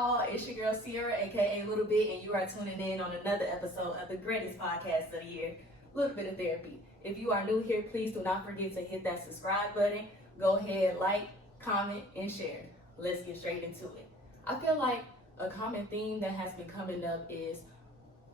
all, it's your girl Sierra, aka Little Bit, and you are tuning in on another episode of the greatest podcast of the year, Little Bit of Therapy. If you are new here, please do not forget to hit that subscribe button. Go ahead, like, comment, and share. Let's get straight into it. I feel like a common theme that has been coming up is,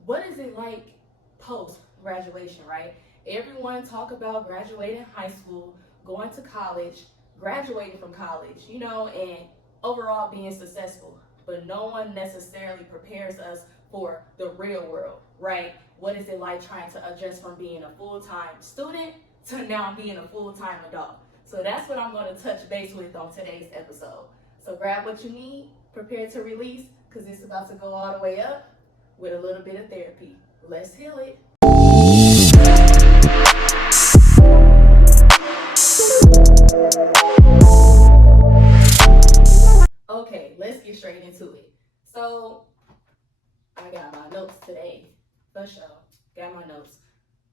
what is it like post-graduation, right? Everyone talk about graduating high school, going to college, graduating from college, and overall being successful. But no one necessarily prepares us for the real world, right? What is it like trying to adjust from being a full-time student to now being a full-time adult? So that's what I'm going to touch base with on today's episode. So grab what you need, prepare to release, because it's about to go all the way up with a little bit of therapy. Let's heal it. Okay, let's get straight into it. So, I got my notes today, for sure. Got my notes.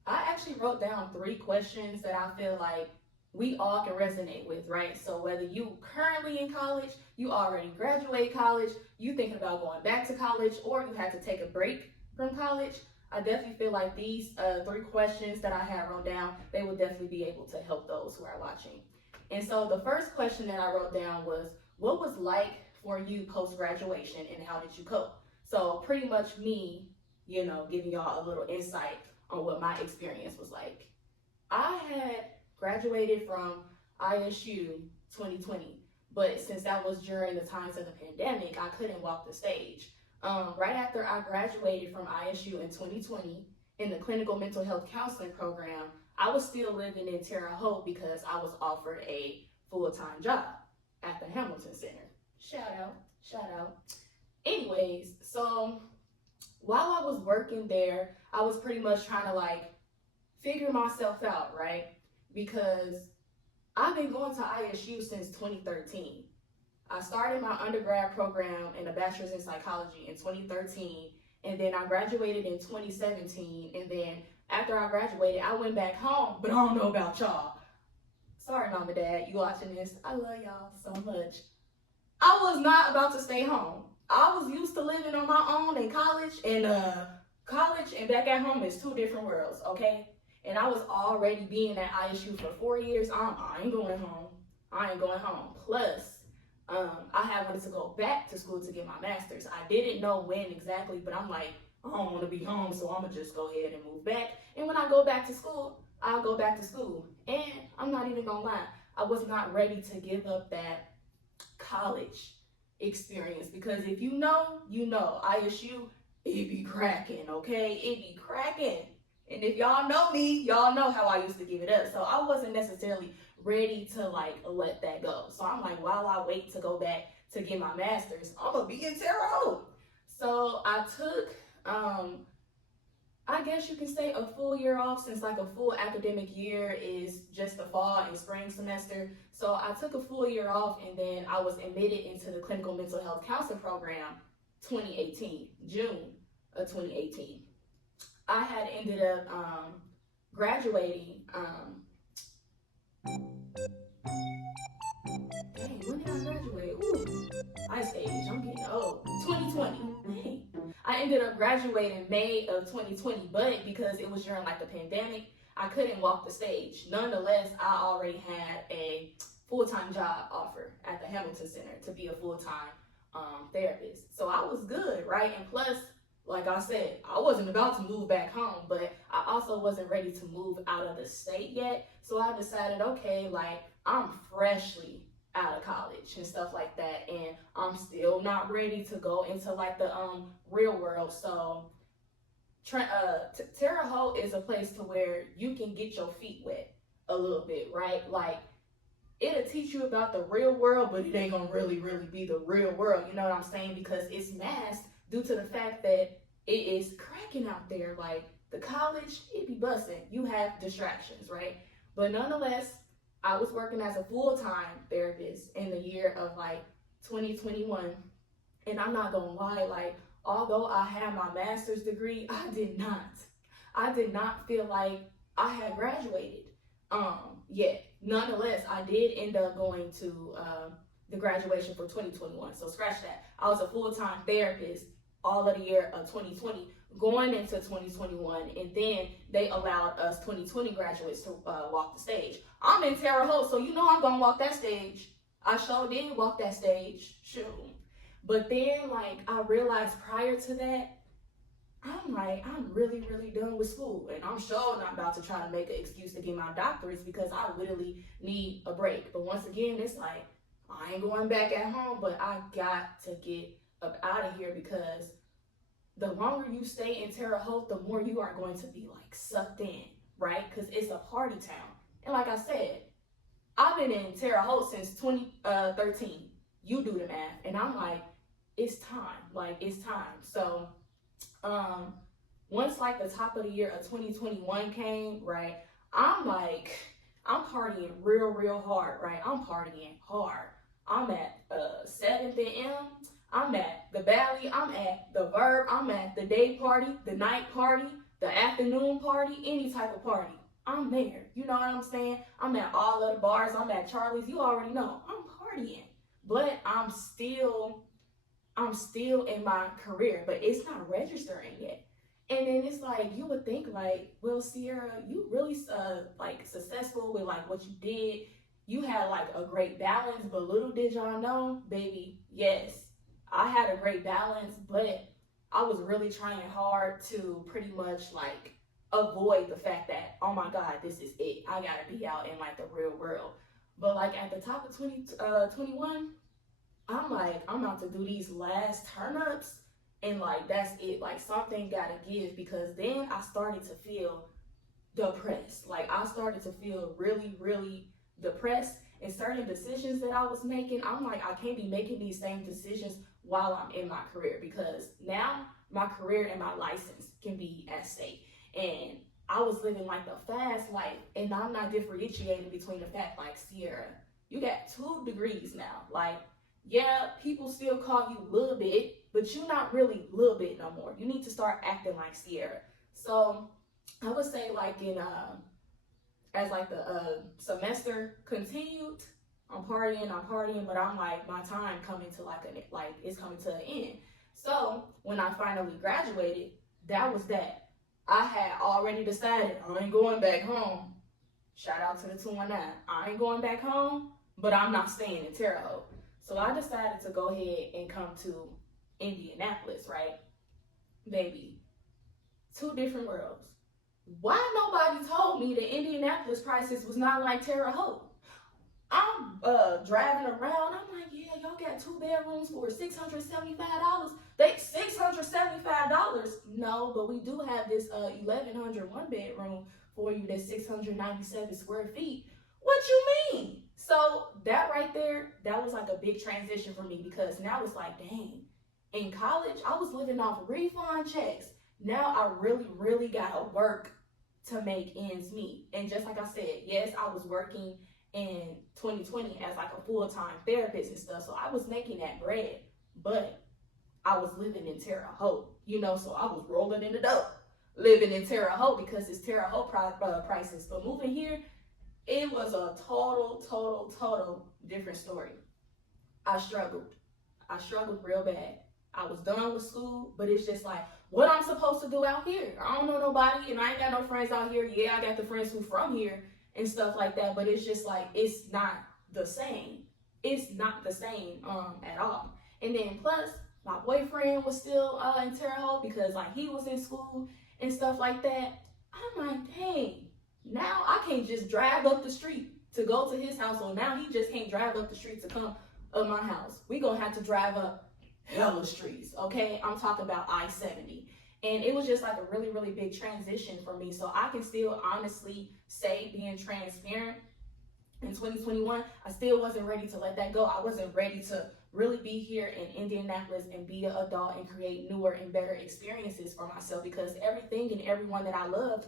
I actually wrote down 3 questions that I feel like we all can resonate with, right? So whether you currently in college, you already graduate college, you thinking about going back to college, or you had to take a break from college, I definitely feel like these 3 questions that I had wrote down, they will definitely be able to help those who are watching. And so the first question that I wrote down was, what was like for you post-graduation and how did you cope? So pretty much me, giving y'all a little insight on what my experience was like. I had graduated from ISU 2020, but since that was during the times of the pandemic, I couldn't walk the stage. Right after I graduated from ISU in 2020 in the clinical mental health counseling program, I was still living in Terre Haute because I was offered a full-time job at the Hamilton Center. Shout out. Anyways, so while I was working there, I was pretty much trying to figure myself out, right? Because I've been going to ISU since 2013. I started my undergrad program in a bachelor's in psychology in 2013, and then I graduated in 2017, and then after I graduated, I went back home, but I don't know about y'all. Sorry, Mom and Dad, you watching this. I love y'all so much. I was not about to stay home. I was used to living on my own in college, and college and back at home is 2 different worlds, okay? And I was already being at ISU for 4 years. I ain't going home. Plus, I had wanted to go back to school to get my master's. I didn't know when exactly, but I'm like, I don't want to be home, so I'm going to just go ahead and move back. And when I go back to school, I'll go back to school. And I'm not even going to lie, I was not ready to give up that college experience. Because if you know, ISU, it be cracking, okay? It be cracking. And if y'all know me, y'all know how I used to give it up. So I wasn't necessarily ready to let that go. So I'm like, while I wait to go back to get my master's, I'm gonna be in Terre Haute. So I took, I guess you can say a full year off, since a full academic year is just the fall and spring semester. So I took a full year off, and then I was admitted into the clinical mental health counseling program 2018, June of 2018. I had ended up graduating. Dang, when did I graduate? Ooh, ice age, I'm getting old. 2020. I ended up graduating May of 2020, but because it was during the pandemic, I couldn't walk the stage. Nonetheless, I already had a full-time job offer at the Hamilton Center to be a full-time therapist. So I was good, right? And plus, like I said, I wasn't about to move back home, but I also wasn't ready to move out of the state yet. So I decided, okay, I'm freshly out of college and stuff like that, and I'm still not ready to go into the real world. So Terre Haute is a place to where you can get your feet wet a little bit, right? It'll teach you about the real world, but it ain't gonna really be the real world, you know what I'm saying? Because it's masked due to the fact that it is cracking out there. The college, it be busting. You have distractions, right? But nonetheless, I was working as a full-time therapist in the year of 2021. And I'm not gonna lie, although I had my master's degree, I did not feel like I had graduated yet. Nonetheless, I did end up going to the graduation for 2021. So scratch that. I was a full-time therapist all of the year of 2020 going into 2021, and then they allowed us 2020 graduates to walk the stage. I'm in Terre Haute, so you know I'm gonna walk that stage. I sure did walk that stage, shoot. But then, like, I realized prior to that, I'm really, really done with school. And I'm sure not about to try to make an excuse to get my doctorates because I literally need a break. But once again, it's like, I ain't going back at home, but I got to get up out of here because the longer you stay in Terre Haute, the more you are going to be like sucked in, right? Because it's a party town. And like I said, I've been in Terre Haute since 2013. You do the math. And I'm like, it's time. Like, it's time. So, once like the top of the year of 2021 came, right, I'm partying real hard, right? I'm partying hard. I'm at 7th and M. I'm at the Valley. I'm at the Verb. I'm at the day party, the night party, the afternoon party, any type of party. I'm there. You know what I'm saying? I'm at all of the bars. I'm at Charlie's. You already know. I'm partying. But I'm still in my career, but it's not registering yet. And then it's like, you would think like, well, Sierra, you really like successful with like what you did. You had like a great balance, but little did y'all know, baby, yes, I had a great balance, but I was really trying hard to pretty much like avoid the fact that, oh my God, this is it. I gotta be out in like the real world. But like at the top of 2021, I'm like, I'm about to do these last turn-ups and like, that's it. Like something gotta give, because then I started to feel depressed. Like I started to feel really depressed, and certain decisions that I was making, I'm like, I can't be making these same decisions while I'm in my career, because now my career and my license can be at stake. And I was living like the fast life, and I'm not differentiating between the fact like, Sierra, you got 2 degrees now. Like, yeah, people still call you little bit, but you're not really little bit no more. You need to start acting like Sierra. So I would say like in as like the semester continued, I'm partying, but I'm like, my time coming to like it's coming to an end. So when I finally graduated, that was that. I had already decided I ain't going back home. Shout out to the 219. I ain't going back home, but I'm not staying in Terre Haute. So I decided to go ahead and come to Indianapolis, right? Baby, 2 different worlds. Why nobody told me that Indianapolis prices was not like Terre Haute? I'm driving around. I'm like, yeah, y'all got 2 bedrooms for $675. They $675. No, but we do have this 1,100 1-bedroom for you that's 697 square feet. What you mean? So that right there, that was like a big transition for me, because now it's like, dang, in college, I was living off refund checks. Now I really gotta work to make ends meet. And just like I said, yes, I was working in 2020 as like a full-time therapist and stuff. So I was making that bread, but I was living in Terre Haute, you know, so I was rolling in the dough, living in Terre Haute because it's Terre Haute prices. But moving here, it was a total different story. I struggled real bad. I was done with school, but it's just like, what I'm supposed to do out here? I don't know nobody, and I ain't got no friends out here. Yeah, I got the friends who from here and stuff like that, but it's just like, it's not the same. It's not the same at all. And then plus, my boyfriend was still in Terre Haute because like he was in school and stuff like that. I'm like, dang, now I can't just drive up the street to go to his house, or now he just can't drive up the street to come up my house. We gonna have to drive up hella streets, okay? I'm talking about I-70. And it was just like a really big transition for me. So I can still honestly say, being transparent, in 2021, I still wasn't ready to let that go. I wasn't ready to really be here in Indianapolis and be an adult and create newer and better experiences for myself, because everything and everyone that I loved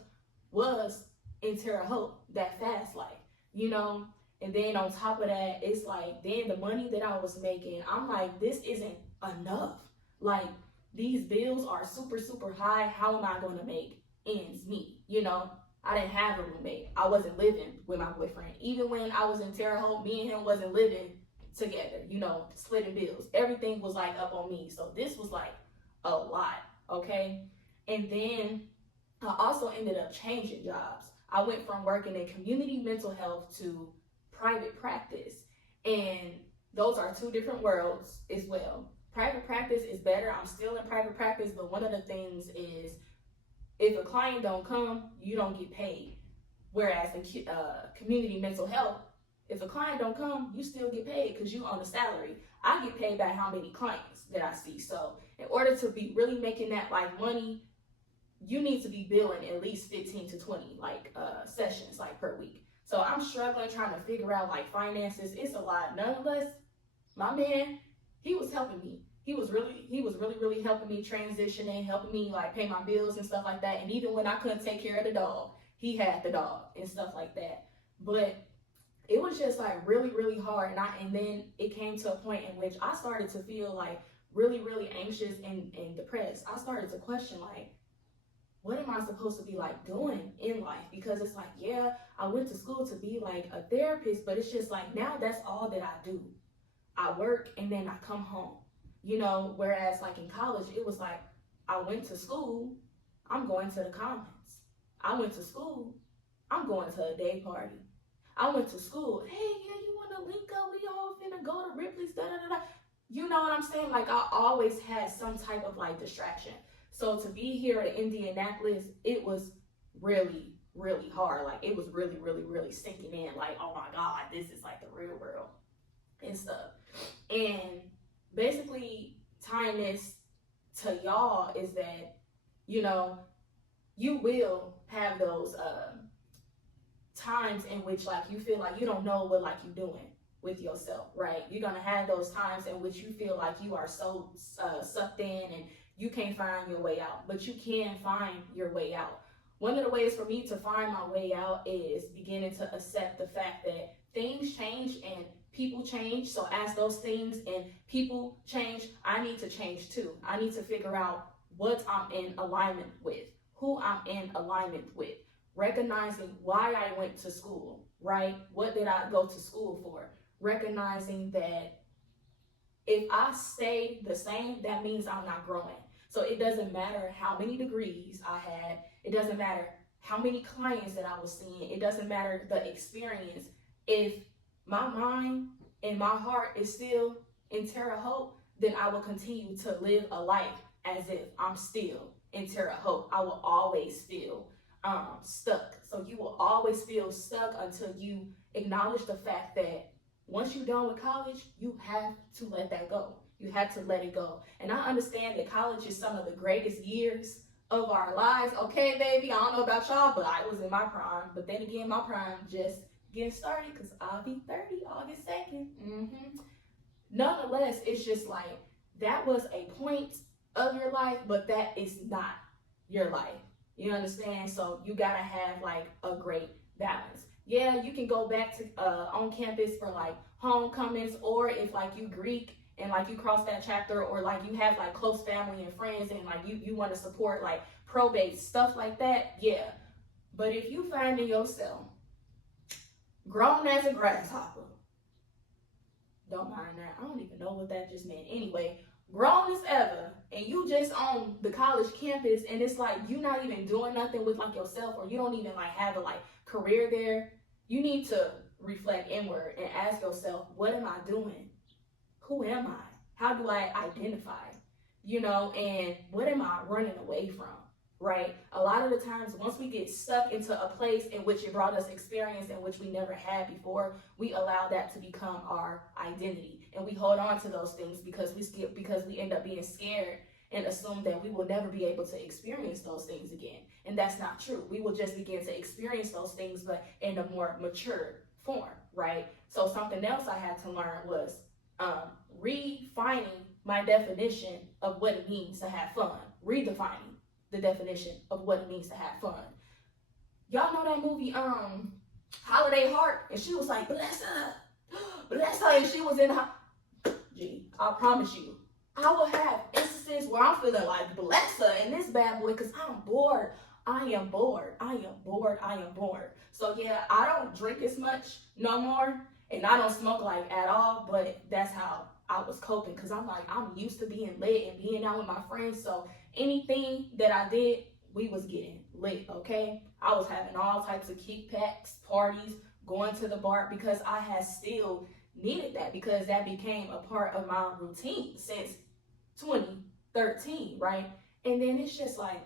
was in Terre Haute, that fast life, you know? And then on top of that, it's like, then the money that I was making, I'm like, this isn't enough. Like, these bills are super high. How am I going to make ends meet? You know, I didn't have a roommate. I wasn't living with my boyfriend. Even when I was in Terre Haute, me and him wasn't living together, you know, splitting bills. Everything was like up on me. So this was like a lot, okay? And then I also ended up changing jobs. I went from working in community mental health to private practice. And those are two different worlds as well. Private practice is better. I'm still in private practice, but one of the things is if a client don't come, you don't get paid. Whereas in community mental health, if a client don't come, you still get paid because you own a salary. I get paid by how many clients that I see. So in order to be really making that like money, you need to be billing at least 15 to 20 like sessions like per week. So I'm struggling trying to figure out like finances. It's a lot. Nonetheless, my man, he was helping me. He was really helping me transitioning, helping me like pay my bills and stuff like that. And even when I couldn't take care of the dog, he had the dog and stuff like that. But it was just like really hard. And then it came to a point in which I started to feel like really anxious and depressed. I started to question like, what am I supposed to be like doing in life? Because it's like, yeah, I went to school to be like a therapist, but it's just like now that's all that I do. I work and then I come home, you know, whereas like in college, it was like, I went to school, I'm going to the commons. I went to school, I'm going to a day party. I went to school, hey, yeah, you want to link up? We all finna go to Ripley's, da-da-da-da. You know what I'm saying? Like I always had some type of like distraction. So to be here at Indianapolis, it was really hard. Like it was really sinking in. Like, oh my God, this is like the real world and stuff. And basically tying this to y'all is that, you know, you will have those times in which like you feel like you don't know what like you're doing with yourself, right? You're gonna have those times in which you feel like you are so sucked in and you can't find your way out, but you can find your way out. One of the ways for me to find my way out is beginning to accept the fact that things change and people change. So as those things and people change, I need to change too. I need to figure out what I'm in alignment with, who I'm in alignment with, recognizing why I went to school, right? What did I go to school for? Recognizing that if I stay the same, that means I'm not growing. So it doesn't matter how many degrees I had. It doesn't matter how many clients that I was seeing. It doesn't matter the experience. If my mind and my heart is still in Terre Haute, then I will continue to live a life as if I'm still in Terre Haute. I will always feel stuck. So you will always feel stuck until you acknowledge the fact that once you're done with college, you have to let that go. You have to let it go. And I understand that college is some of the greatest years of our lives. Okay, baby, I don't know about y'all, but I was in my prime. But then again, my prime just getting started because I'll be 30 August 2nd. Nonetheless, it's just like that was a point of your life, but that is not your life. You understand? So you gotta have like a great balance. Yeah, you can go back to on campus for like homecomings, or if like you Greek and like you cross that chapter, or like you have like close family and friends and like you want to support like probate, stuff like that, yeah. But if you finding yourself grown as a grasshopper, don't mind that. I don't even know what that just meant. Anyway, grown as ever, and you just on the college campus, and it's like you not even doing nothing with like yourself, or you don't even like have a like career there, you need to reflect inward and ask yourself, what am I doing? Who am I? How do I identify? You know, and what am I running away from? Right? A lot of the times, once we get stuck into a place in which it brought us experience in which we never had before, we allow that to become our identity, and we hold on to those things because we end up being scared and assume that we will never be able to experience those things again. And that's not true. We will just begin to experience those things, but in a more mature form, right? So something else I had to learn was refining my definition of what it means to have fun, redefining the definition of what it means to have fun. Y'all know that movie, Holiday Heart, and she was like, bless her, and she was in her, G, I promise you, I will have instances where I'm feeling like, bless her, and this bad boy, because I'm bored. I am bored. So yeah, I don't drink as much no more. And I don't smoke like at all, but that's how I was coping, because I'm like, I'm used to being lit and being out with my friends. So anything that I did, we was getting lit, okay? I was having all types of kickbacks, parties, going to the bar, because I had still needed that, because that became a part of my routine since 2013, right? And then it's just like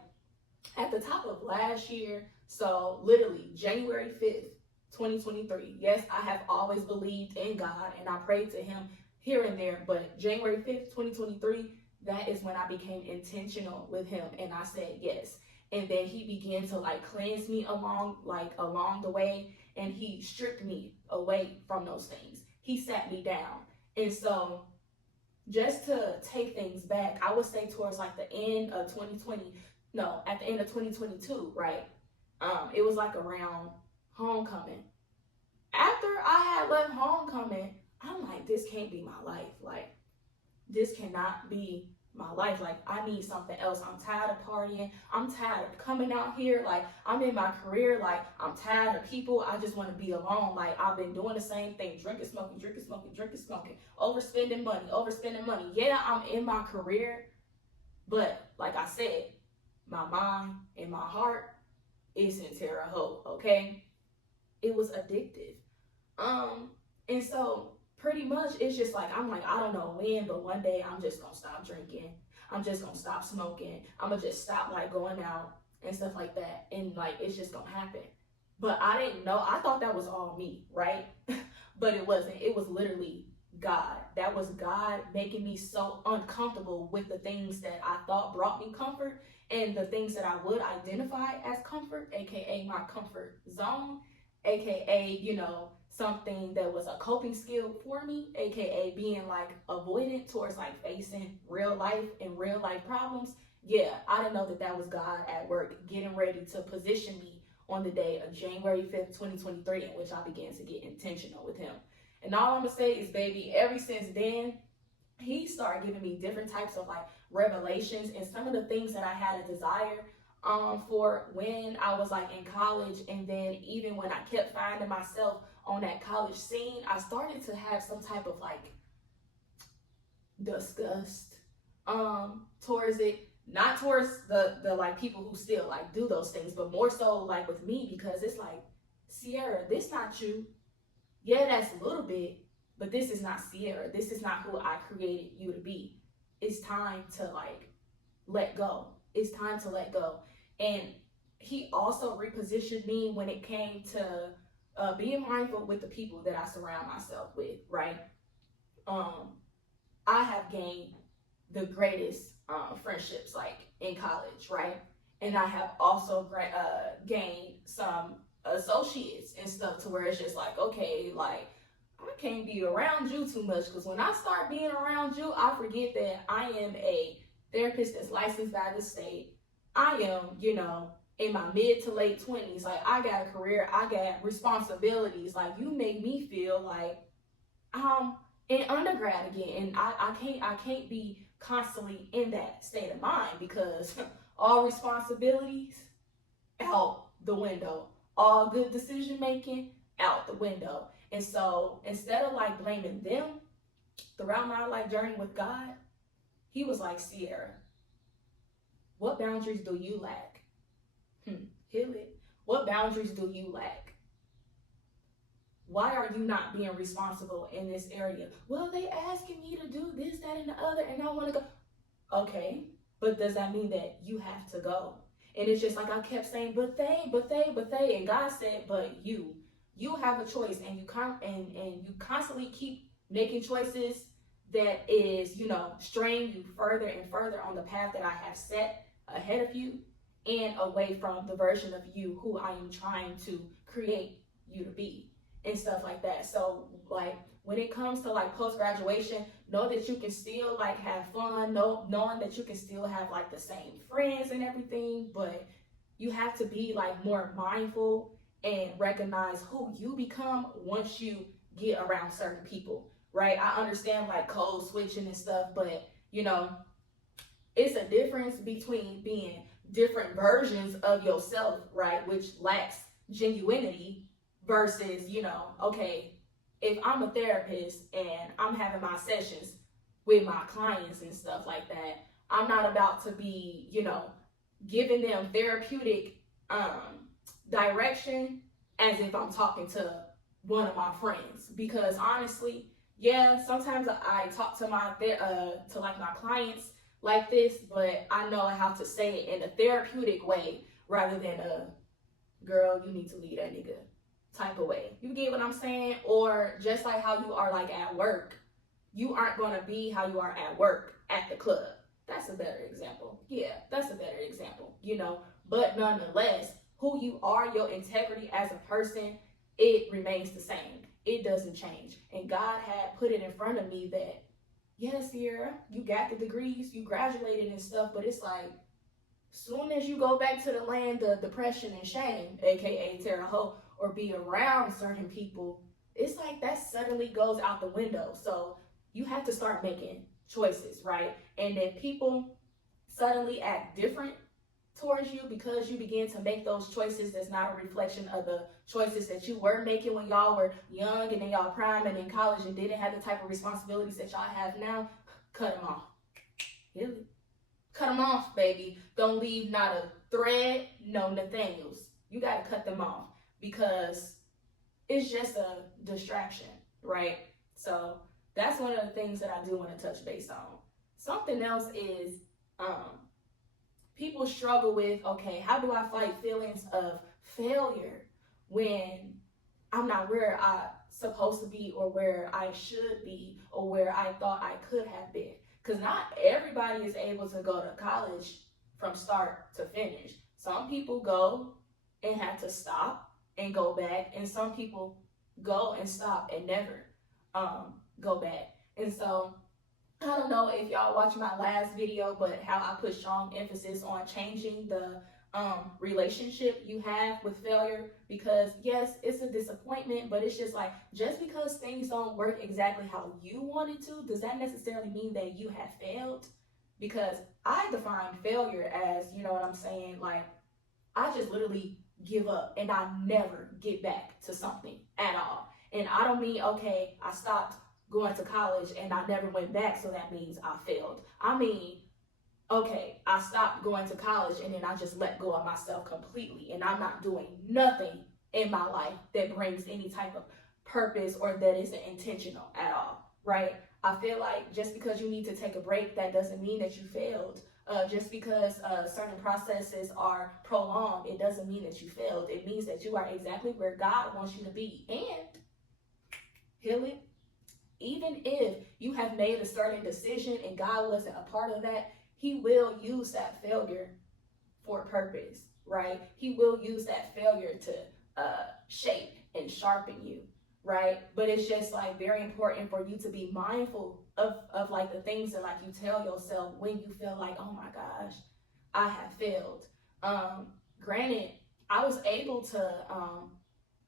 at the top of last year, so literally January 5th, 2023. Yes, I have always believed in God and I prayed to Him here and there, but January 5th, 2023, that is when I became intentional with Him and I said yes. And then He began to like cleanse me along the way, and He stripped me away from those things. He sat me down. And so just to take things back, I would say towards like the end of 2020, no, at the end of 2022, right? It was like around homecoming. After I had left homecoming, I'm like, this can't be my life. Like, this cannot be my life. Like, I need something else. I'm tired of partying. I'm tired of coming out here. Like, I'm in my career. Like, I'm tired of people. I just want to be alone. Like, I've been doing the same thing. Drinking, smoking, overspending money. Yeah, I'm in my career. But like I said, my mind and my heart is in Terre Haute, okay? It was addictive. And so pretty much it's just like, I'm like, I don't know when, but one day I'm just gonna stop drinking. I'm just gonna stop smoking. I'm gonna just stop like going out and stuff like that. And like, it's just gonna happen. But I didn't know, I thought that was all me, right? But it wasn't. It was literally God. That was God making me so uncomfortable with the things that I thought brought me comfort, and the things that I would identify as comfort, aka my comfort zone, aka, something that was a coping skill for me, aka being like avoidant towards like facing real life and real life problems. Yeah, I didn't know that was God at work getting ready to position me on the day of January 5th, 2023, in which I began to get intentional with Him. And all I'm gonna say is, baby, ever since then, He started giving me different types of like revelations, and some of the things that I had a desire for when I was like in college, and then even when I kept finding myself on that college scene, I started to have some type of like disgust towards it. Not towards the like people who still like do those things, but more so like with me, because it's like, Sierra, this not you. Yeah, that's a little bit, but this is not Sierra. This is not who I created you to be. It's time to like let go. It's time to let go. And He also repositioned me when it came to being mindful with the people that I surround myself with, right? I have gained the greatest friendships like in college, right? And I have also gained some associates and stuff, to where it's just like, okay, like, I can't be around you too much, because when I start being around you, I forget that I am a therapist that's licensed by the state. I am, in my mid to late 20s. Like, I got a career, I got responsibilities. Like, you make me feel like I'm in undergrad again, and I can't be constantly in that state of mind, because all responsibilities out the window, all good decision making out the window. And so instead of like blaming them, throughout my like journey with God, He was like, Sierra, what boundaries do you lack? Heal it. What boundaries do you lack? Why are you not being responsible in this area? Well, they asking me to do this, that, and the other, and I want to go. Okay, but does that mean that you have to go? And it's just like I kept saying, but they, and God said, but you have a choice, and you constantly keep making choices that is, straying you further and further on the path that I have set ahead of you, and away from the version of you who I am trying to create you to be, and stuff like that. So like, when it comes to like post-graduation, know that you can still like have fun, knowing that you can still have like the same friends and everything, but you have to be like more mindful and recognize who you become once you get around certain people, right? I understand like code switching and stuff, but it's a difference between being different versions of yourself, right? Which lacks genuinity, versus, okay, if I'm a therapist and I'm having my sessions with my clients and stuff like that, I'm not about to be, giving them therapeutic direction as if I'm talking to one of my friends. Because honestly, yeah, sometimes I talk to my clients like this, but I know how to say it in a therapeutic way rather than a girl, you need to leave that nigga type of way. You get what I'm saying? Or just like how you are like at work, you aren't going to be how you are at work at the club. That's a better example. Yeah, that's a better example, But nonetheless, who you are, your integrity as a person, it remains the same. It doesn't change. And God had put it in front of me that, yes, Sierra, you got the degrees, you graduated and stuff, but it's like, soon as you go back to the land of depression and shame, aka Terre Haute, or be around certain people, it's like that suddenly goes out the window. So you have to start making choices, right? And then people suddenly act different towards you because you begin to make those choices that's not a reflection of the choices that you were making when y'all were young and in y'all prime and in college and didn't have the type of responsibilities that y'all have now. Cut them off. Really? Cut them off, baby. Don't leave not a thread, no Nathaniels. You got to cut them off because it's just a distraction, right? So that's one of the things that I do want to touch base on. Something else is people struggle with, okay, how do I fight feelings of failure when I'm not where I'm supposed to be or where I should be or where I thought I could have been? Because not everybody is able to go to college from start to finish. Some people go and have to stop and go back, and some people go and stop and never go back. And so I don't know if y'all watched my last video, but how I put strong emphasis on changing the relationship you have with failure, because yes, it's a disappointment, but it's just like, just because things don't work exactly how you wanted to, does that necessarily mean that you have failed? Because I define failure as, you know what I'm saying, like I just literally give up and I never get back to something at all. And I don't mean, okay, I stopped going to college and I never went back, so that means I failed. I mean, okay, I stopped going to college and then I just let go of myself completely and I'm not doing nothing in my life that brings any type of purpose or that isn't intentional at all, right? I feel like just because you need to take a break, that doesn't mean that you failed. Just because certain processes are prolonged, it doesn't mean that you failed. It means that you are exactly where God wants you to be. And heal it. Even if you have made a certain decision and God wasn't a part of that, He will use that failure for a purpose, right? He will use that failure to shape and sharpen you, right? But it's just like very important for you to be mindful of like the things that like you tell yourself when you feel like, oh my gosh, I have failed. Granted, I was able to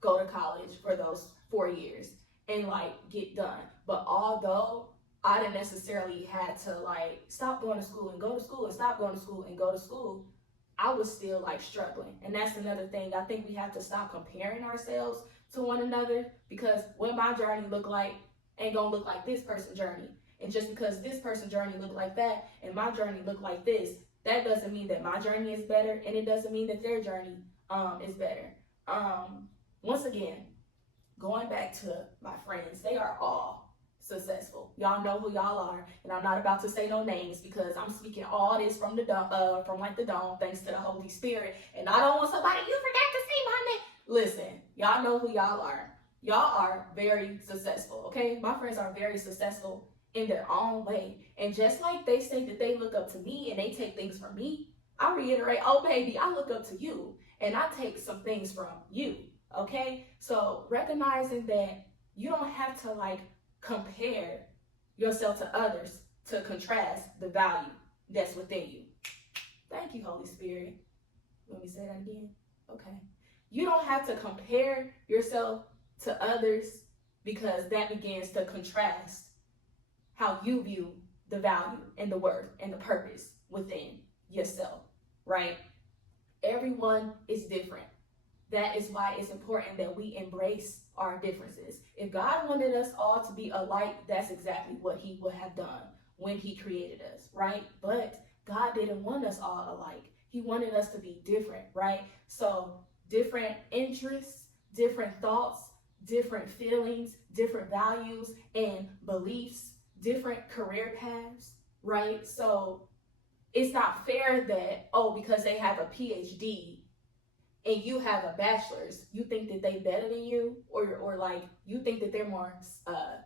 go to college for those 4 years and like get done. But although I didn't necessarily had to like stop going to school and go to school and stop going to school and go to school, I was still like struggling. And that's another thing. I think we have to stop comparing ourselves to one another, because what my journey looked like ain't gonna look like this person's journey. And just because this person's journey looked like that and my journey looked like this, that doesn't mean that my journey is better, and it doesn't mean that their journey is better. Once again, going back to my friends, they are all successful. Y'all know who y'all are, and I'm not about to say no names because I'm speaking all this from the dome, from like the dome, thanks to the Holy Spirit. And I don't want somebody, you forgot to say my name. Listen, y'all know who y'all are. Y'all are very successful, okay? My friends are very successful in their own way. And just like they say that they look up to me and they take things from me, I reiterate, oh baby, I look up to you and I take some things from you, okay? So recognizing that you don't have to like compare yourself to others to contrast the value that's within you. Thank you, Holy Spirit. Let me say that again. Okay. You don't have to compare yourself to others, because that begins to contrast how you view the value and the worth and the purpose within yourself, right? Everyone is different. That is why it's important that we embrace our differences. If God wanted us all to be alike, that's exactly what he would have done when he created us, right? But God didn't want us all alike. He wanted us to be different, right? So different interests, different thoughts, different feelings, different values and beliefs, different career paths, right? So it's not fair that, oh, because they have a PhD and you have a bachelor's, you think that they better than you, or like you think that they're more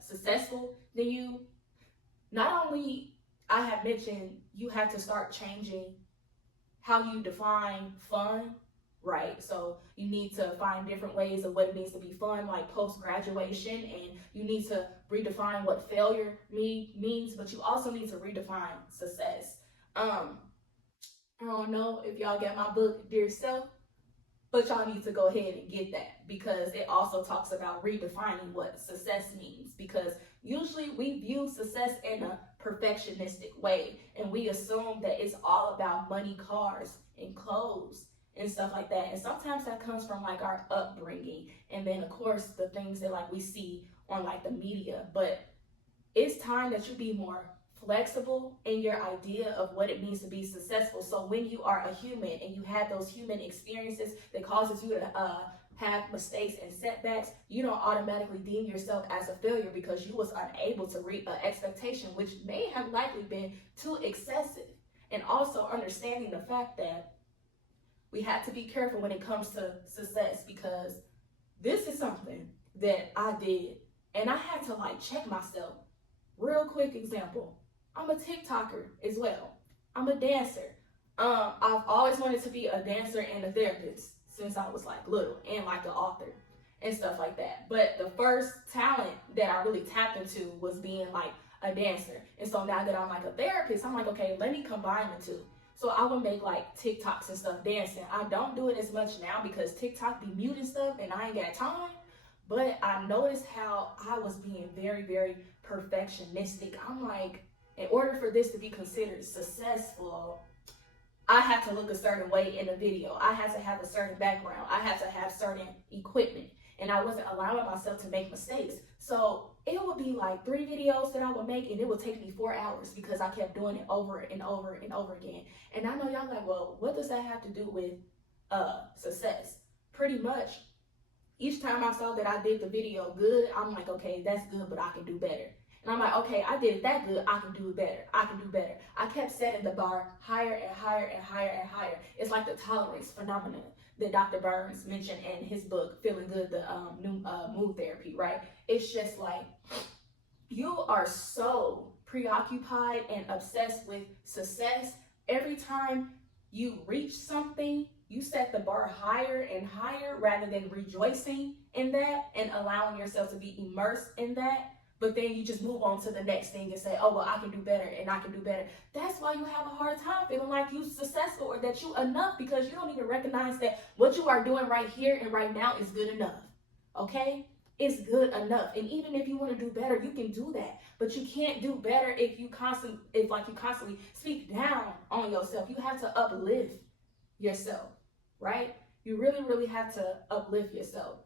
successful than you. Not only I have mentioned you have to start changing how you define fun, right? So you need to find different ways of what it means to be fun, like post-graduation, and you need to redefine what failure means, but you also need to redefine success. I don't know if y'all got my book, Dear Self, but y'all need to go ahead and get that because it also talks about redefining what success means, because usually we view success in a perfectionistic way and we assume that it's all about money, cars, and clothes and stuff like that. And sometimes that comes from like our upbringing and then of course the things that like we see on like the media. But it's time that you be more flexible in your idea of what it means to be successful. So when you are a human and you have those human experiences that causes you to have mistakes and setbacks, you don't automatically deem yourself as a failure because you was unable to reach an expectation which may have likely been too excessive. And also understanding the fact that we have to be careful when it comes to success, because this is something that I did and I had to like check myself. Real quick example, I'm a TikToker as well. I'm a dancer. I've always wanted to be a dancer and a therapist since I was like little, and like an author and stuff like that. But the first talent that I really tapped into was being like a dancer. And so now that I'm like a therapist, I'm like, okay, let me combine the two. So I would make like TikToks and stuff dancing. I don't do it as much now because TikTok be muting stuff and I ain't got time. But I noticed how I was being very, very perfectionistic. I'm like, in order for this to be considered successful, I have to look a certain way in the video. I had to have a certain background. I had to have certain equipment. And I wasn't allowing myself to make mistakes. So it would be like 3 videos that I would make and it would take me 4 hours because I kept doing it over and over and over again. And I know y'all like, well, what does that have to do with success? Pretty much, each time I saw that I did the video good, I'm like, okay, that's good, but I can do better. And I'm like, okay, I did it that good, I can do it better. I can do better. I kept setting the bar higher and higher and higher and higher. It's like the tolerance phenomenon that Dr. Burns mentioned in his book, Feeling Good, the new mood therapy, right? It's just like, you are so preoccupied and obsessed with success. Every time you reach something, you set the bar higher and higher rather than rejoicing in that and allowing yourself to be immersed in that. But then you just move on to the next thing and say, oh, well, I can do better and I can do better. That's why you have a hard time feeling like you're successful or that you're enough, because you don't even recognize that what you are doing right here and right now is good enough. Okay? It's good enough. And even if you want to do better, you can do that. But you can't do better if you constantly speak down on yourself. You have to uplift yourself, right? You really, really have to uplift yourself.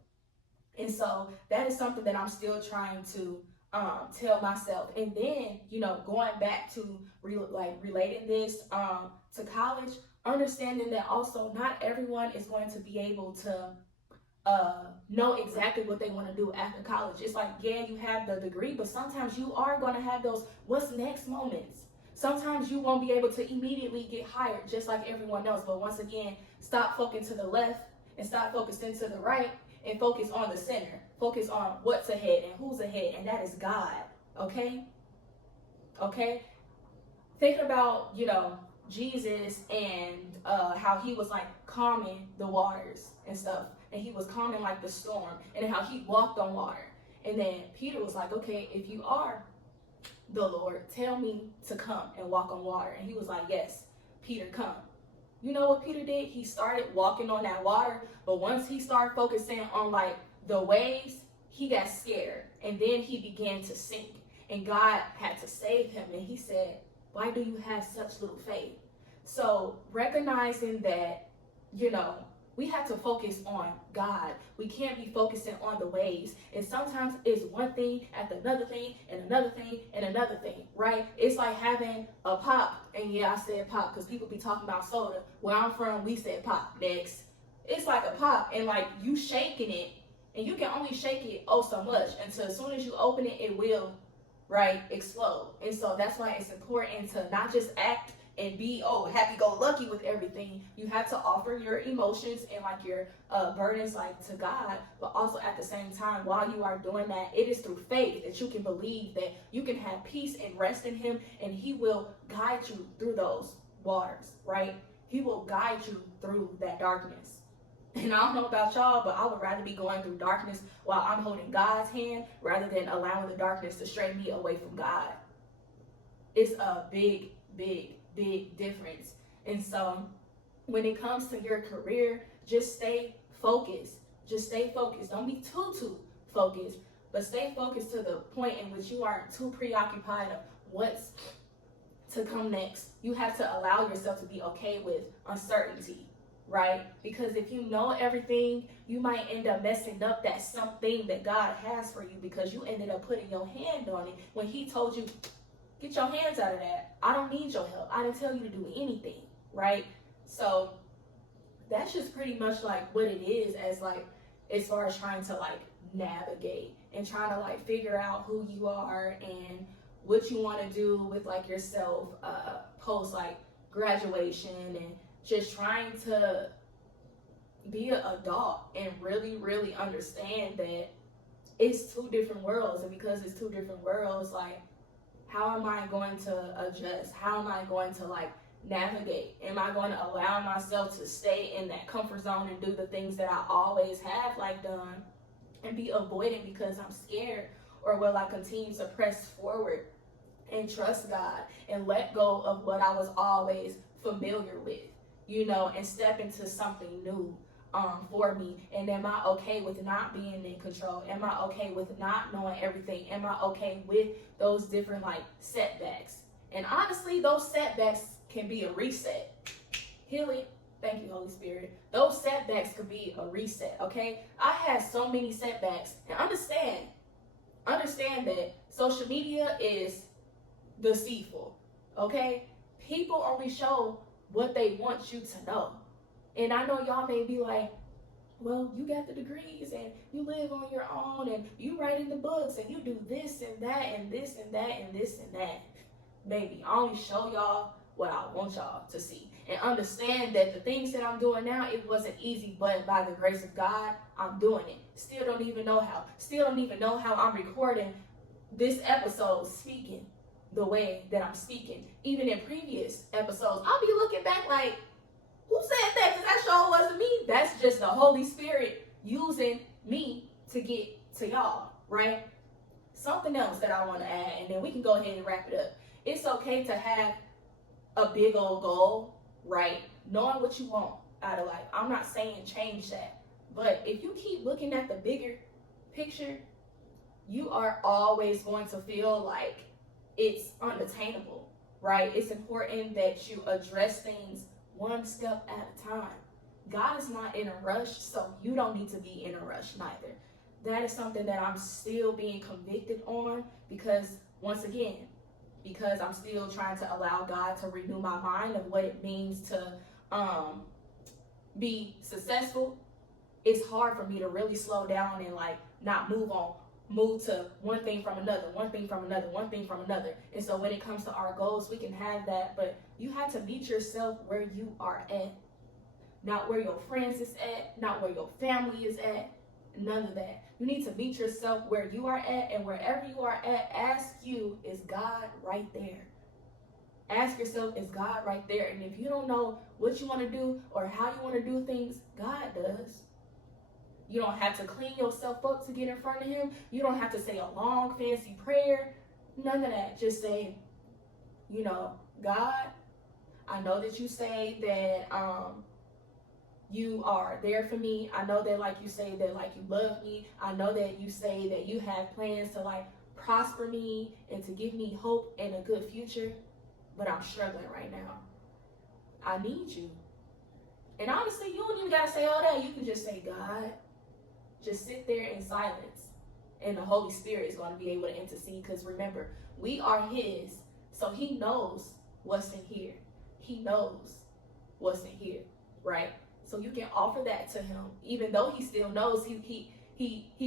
And so that is something that I'm still trying to tell myself. And then, going back to relating this to college, understanding that also not everyone is going to be able to know exactly what they want to do after college. It's like, yeah, you have the degree, but sometimes you are going to have those what's next moments. Sometimes you won't be able to immediately get hired just like everyone else. But once again, stop focusing to the left and stop focusing to the right and focus on the center. Focus on what's ahead and who's ahead, and that is God. Okay? Okay? Think about, Jesus and how he was like calming the waters and stuff. And he was calming like the storm, and how he walked on water. And then Peter was like, okay, if you are the Lord, tell me to come and walk on water. And he was like, yes, Peter, come. You know what Peter did? He started walking on that water, but once he started focusing on like the waves, he got scared, and then he began to sink, and God had to save him. And he said, why do you have such little faith? So recognizing that, We have to focus on God. We can't be focusing on the ways. And sometimes it's one thing after another thing and another thing and another thing, right? It's like having a pop. And yeah, I said pop because people be talking about soda. Where I'm from, we said pop. Next. It's like a pop, and like you shaking it, and you can only shake it oh so much until as soon as you open it, it will, right, explode. And so that's why it's important to not just act and be happy-go-lucky with everything. You have to offer your emotions and like your burdens like to God, but also at the same time, while you are doing that, it is through faith that you can believe that you can have peace and rest in Him, and He will guide you through those waters, right? He will guide you through that darkness. And I don't know about y'all, but I would rather be going through darkness while I'm holding God's hand rather than allowing the darkness to stray me away from God. It's a big, big, big difference. And so when it comes to your career, just stay focused. Just stay focused. Don't be too focused, but stay focused to the point in which you aren't too preoccupied of what's to come next. You have to allow yourself to be okay with uncertainty, right? Because if you know everything, you might end up messing up that something that God has for you because you ended up putting your hand on it when He told you, get your hands out of that. I don't need your help. I didn't tell you to do anything, right? So that's just pretty much like what it is as far as trying to like navigate and trying to like figure out who you are and what you want to do with like yourself post like graduation, and just trying to be an adult and really, really understand that it's two different worlds. And because it's two different worlds, like, how am I going to adjust? How am I going to like navigate? Am I going to allow myself to stay in that comfort zone and do the things that I always have like done and be avoidant because I'm scared? Or will I continue to press forward and trust God and let go of what I was always familiar with, and step into something new for me? And am I okay with not being in control? Am I okay with not knowing everything? Am I okay with those different like setbacks? And honestly, those setbacks can be a reset. Heal it. Thank you, Holy Spirit. Those setbacks could be a reset, okay? I had so many setbacks. And understand that social media is deceitful, okay? People only show what they want you to know. And I know y'all may be like, well, you got the degrees and you live on your own and you write in the books and you do this and that and this and that and this and that. Baby, I only show y'all what I want y'all to see. And understand that the things that I'm doing now, it wasn't easy, but by the grace of God, I'm doing it. Still don't even know how. Still don't even know how I'm recording this episode, speaking the way that I'm speaking. Even in previous episodes, I'll be looking back like, who said that? Because that sure wasn't me. That's just the Holy Spirit using me to get to y'all, right? Something else that I want to add, and then we can go ahead and wrap it up. It's okay to have a big old goal, right? Knowing what you want out of life. I'm not saying change that. But if you keep looking at the bigger picture, you are always going to feel like it's unattainable, right? It's important that you address things one step at a time. God is not in a rush, so you don't need to be in a rush neither. That is something that I'm still being convicted on because, once again, because I'm still trying to allow God to renew my mind of what it means to be successful. It's hard for me to really slow down and like not move to one thing from another, one thing from another, one thing from another. And so when it comes to our goals, we can have that, but you have to meet yourself where you are at. Not where your friends is at, not where your family is at, none of that. You need to meet yourself where you are at, and wherever you are at, ask you, is God right there? Ask yourself, is God right there? And if you don't know what you want to do or how you want to do things, God does. You don't have to clean yourself up to get in front of Him. You don't have to say a long, fancy prayer. None of that. Just say, God, I know that you say that you are there for me. I know that like you say that like you love me. I know that you say that you have plans to like prosper me and to give me hope and a good future. But I'm struggling right now. I need you. And honestly, you don't even gotta say all that. You can just say, God, just sit there in silence. And the Holy Spirit is going to be able to intercede. Because remember, we are His. So He knows what's in here. He knows what's in here, right? So you can offer that to Him. Even though He still knows, He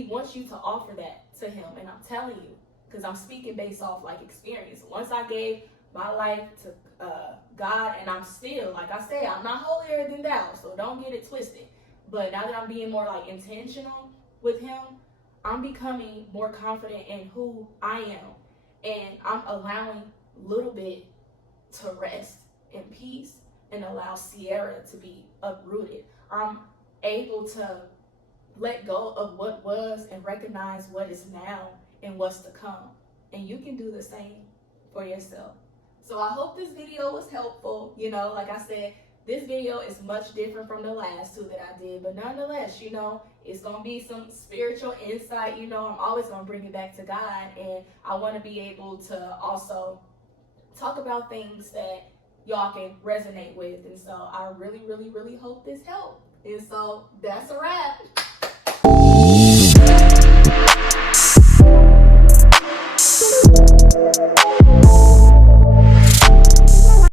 wants you to offer that to Him. And I'm telling you, because I'm speaking based off like experience. Once I gave my life to God, and I'm still, like I say, I'm not holier than thou, so don't get it twisted. But now that I'm being more like intentional with Him, I'm becoming more confident in who I am, and I'm allowing a little bit to rest in peace and allow Sierra to be uprooted. I'm able to let go of what was and recognize what is now and what's to come. And you can do the same for yourself. So I hope this video was helpful. You know, like I said, this video is much different from the last two that I did, but nonetheless, you know, it's going to be some spiritual insight. You know, I'm always going to bring it back to God, and I want to be able to also talk about things that y'all can resonate with. And so I really, really, really hope this helped. And so that's a wrap.